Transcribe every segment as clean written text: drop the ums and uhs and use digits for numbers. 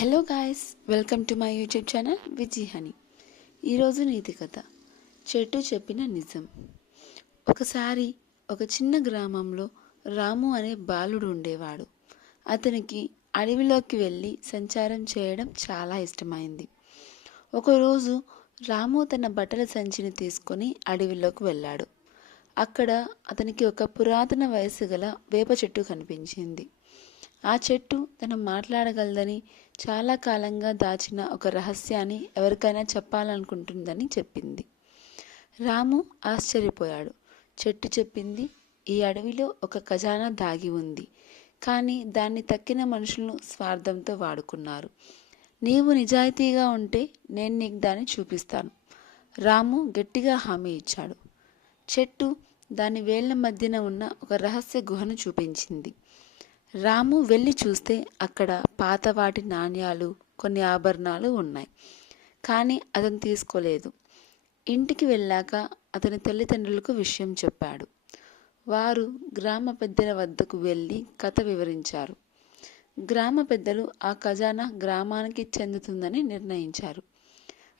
Hello guys, welcome to my YouTube channel Viji Honey. ఈరోజు నీతి కథ. చెట్టు చెప్పిన నిజం. ఒకసారి ఒక చిన్న గ్రామంలో రాము అనే బాలుడు ఉండేవాడు. అతనికి అడవిలోకి వెళ్ళి సంచారం చేయడం చాలా ఇష్టమైంది. ఒకరోజు రాము తన బట్టల సంచిని తీసుకొని అడవిలోకి వెళ్ళాడు. అక్కడ అతనికి ఒక పురాతన వయసు గల వేప చెట్టు కనిపించింది. ఆ చెట్టు తను మాట్లాడగలదని, చాలా కాలంగా దాచిన ఒక రహస్యాన్ని ఎవరికైనా చెప్పాలనుకుంటుందని చెప్పింది. రాము ఆశ్చర్యపోయాడు. చెట్టు చెప్పింది, ఈ అడవిలో ఒక ఖజానా దాగి ఉంది, కానీ దాన్ని తక్కిన మనుషులను స్వార్థంతో వాడుకున్నారు. నీవు నిజాయితీగా ఉంటే నేను నీకు దాన్ని చూపిస్తాను. రాము గట్టిగా హామీ ఇచ్చాడు. చెట్టు దాని వేళ్ల మధ్యన ఉన్న ఒక రహస్య గుహను చూపించింది. రాము వెళ్ళి చూస్తే అక్కడ పాతవాటి నాణ్యాలు, కొన్ని ఆభరణాలు ఉన్నాయి. కానీ అతను తీసుకోలేదు. ఇంటికి వెళ్ళాక అతని తల్లిదండ్రులకు విషయం చెప్పాడు. వారు గ్రామ పెద్దల వద్దకు వెళ్ళి కథ వివరించారు. గ్రామ పెద్దలు ఆ ఖజానా గ్రామానికి చెందుతుందని నిర్ణయించారు.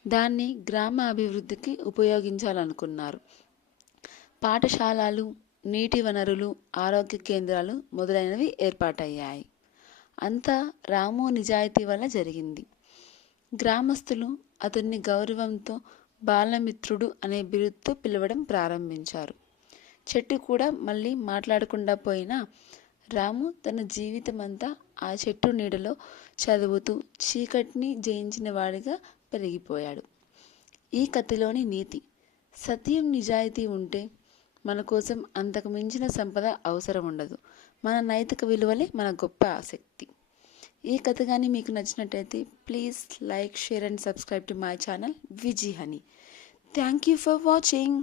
దాన్ని గ్రామ అభివృద్ధికి ఉపయోగించాలనుకున్నారు. పాఠశాలలు, నీటి వనరులు, ఆరోగ్య కేంద్రాలు మొదలైనవి ఏర్పాటయ్యాయి. అంతా రాము నిజాయితీ వల్ల జరిగింది. గ్రామస్తులు అతన్ని గౌరవంతో బాలమిత్రుడు అనే బిరుదుతో పిలవడం ప్రారంభించారు. చెట్టు కూడా మళ్ళీ మాట్లాడకుండా పోయినా రాము తన జీవితమంతా ఆ చెట్టు నీడలో చదువుతూ చీకటిని జయించిన వాడిగా పెరిగిపోయాడు. ఈ కథలోని నీతి: సత్యం, నిజాయితీ ఉంటే మన కోసం అంతకు మించిన సంపద అవసరం ఉండదు. మన నైతిక విలువలే మన గొప్ప ఆసక్తి. ఈ కథ కానీ మీకు నచ్చినట్టయితే please like, share and subscribe to my channel Viji Honey. Thank you for watching.